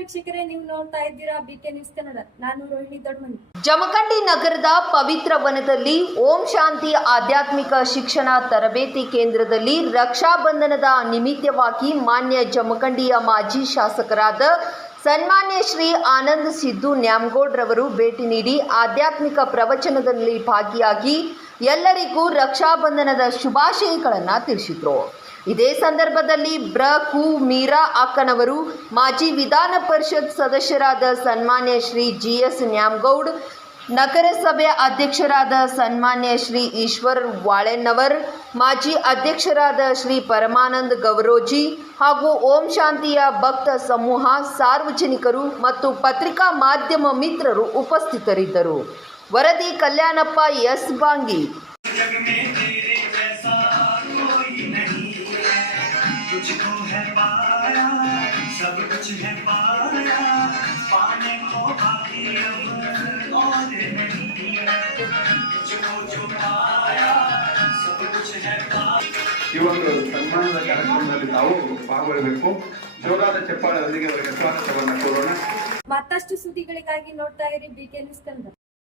ವೀಕ್ಷಕರೇ, ನೀವು ನೋಡ್ತಾ ಇದ್ದೀರಾ ಬಿಕೆ ನ್ಯೂಸ್ ಕನ್ನಡ. ನಾನು ರೋಹಿಣಿ ದೊಡ್ಡಮನಿ. ಜಮಖಂಡಿ ನಗರದ ಪವಿತ್ರ ವನದಲ್ಲಿ ಓಂ ಶಾಂತಿ ಆಧ್ಯಾತ್ಮಿಕ ಶಿಕ್ಷಣ ತರಬೇತಿ ಕೇಂದ್ರದಲ್ಲಿ ರಕ್ಷಾಬಂಧನದ ನಿಮಿತ್ತವಾಗಿ ಮಾನ್ಯ ಜಮಖಂಡಿಯ ಮಾಜಿ ಶಾಸಕರಾದ ಸನ್ಮಾನ್ಯ ಶ್ರೀ ಆನಂದ್ ಸಿದ್ದು ನ್ಯಾಮಗೌಡ್ ರವರು ಭೇಟಿ ನೀಡಿ ಆಧ್ಯಾತ್ಮಿಕ ಪ್ರವಚನದಲ್ಲಿ ಭಾಗಿಯಾಗಿ ಎಲ್ಲರಿಗೂ ರಕ್ಷಾಬಂಧನದ ಶುಭಾಶಯಗಳನ್ನು ತಿಳಿಸಿದರು. ಇದೇ ಸಂದರ್ಭದಲ್ಲಿ ಕು ಮೀರಾ ಅಕ್ಕನವರು, ಮಾಜಿ ವಿಧಾನ ಪರಿಷತ್ ಸದಸ್ಯರಾದ ಸನ್ಮಾನ್ಯ ಶ್ರೀ GS ನ್ಯಾಮಗೌಡ್, ನಗರಸಭೆ ಅಧ್ಯಕ್ಷರಾದ ಸನ್ಮಾನ್ಯ ಶ್ರೀ ಈಶ್ವರ್ ವಾಳೆನ್ನವರ್, ಮಾಜಿ ಅಧ್ಯಕ್ಷರಾದ ಶ್ರೀ ಪರಮಾನಂದ್ ಗವರೋಜಿ ಹಾಗೂ ಓಂ ಶಾಂತಿಯ ಭಕ್ತ ಸಮೂಹ, ಸಾರ್ವಜನಿಕರು ಮತ್ತು ಪತ್ರಿಕಾ ಮಾಧ್ಯಮ ಮಿತ್ರರು ಉಪಸ್ಥಿತರಿದ್ದರು. ವರದಿ ಕಲ್ಯಾಣಪ್ಪ ಎಸ್ ಬಾಂಗಿ. तुझको है पाया, सब कुछ है पाया, पाने को बाकी अब और नहीं है, तुझको जो पाया, सब कुछ है पाया. ಈ ಒಂದು ಸನ್ಮಾನದ ಕಾರ್ಯಕ್ರಮದಲ್ಲಿ ತಾವು ಪಾಲ್ಗೊಳ್ಳಬೇಕು. ಜೋರಾದ ಚಪ್ಪಾಳೆಯೊಂದಿಗೆ ಅವರಿಗೆ ಸ್ವಾಗತವನ್ನು ಕೋರೋಣ. ಮತ್ತಷ್ಟು ಸುದ್ದಿಗಳಿಗಾಗಿ ನೋಡ್ತಾ ಇರಿ ಬಿಕೆ ನ್ಯೂಸ್ ಕನ್ನಡ.